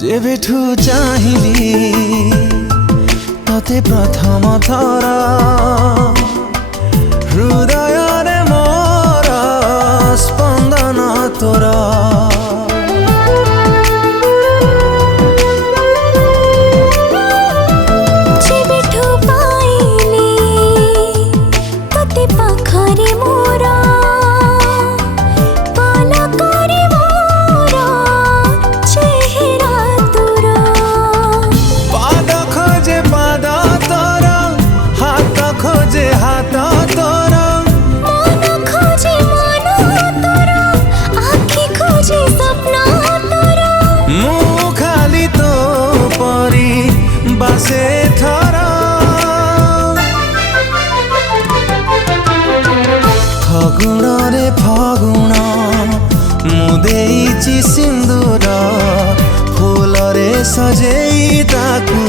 जेबेठू चाहिली तते प्रथम थर हृदय रे मोर स्पंदन तोर जेबेठू पाइली तते पाखरे मोर पलकरे मोर चेहरा तोर पाद खोजे पाद तोर हाथ खोजे हाथ तोर मन खोजे मन तोर आँखी खोजे सपना तोर मु खाली तो परी बासे थर फगुण रे फगुण मु देइछि सिंदूर फूल रे सजेई ताकू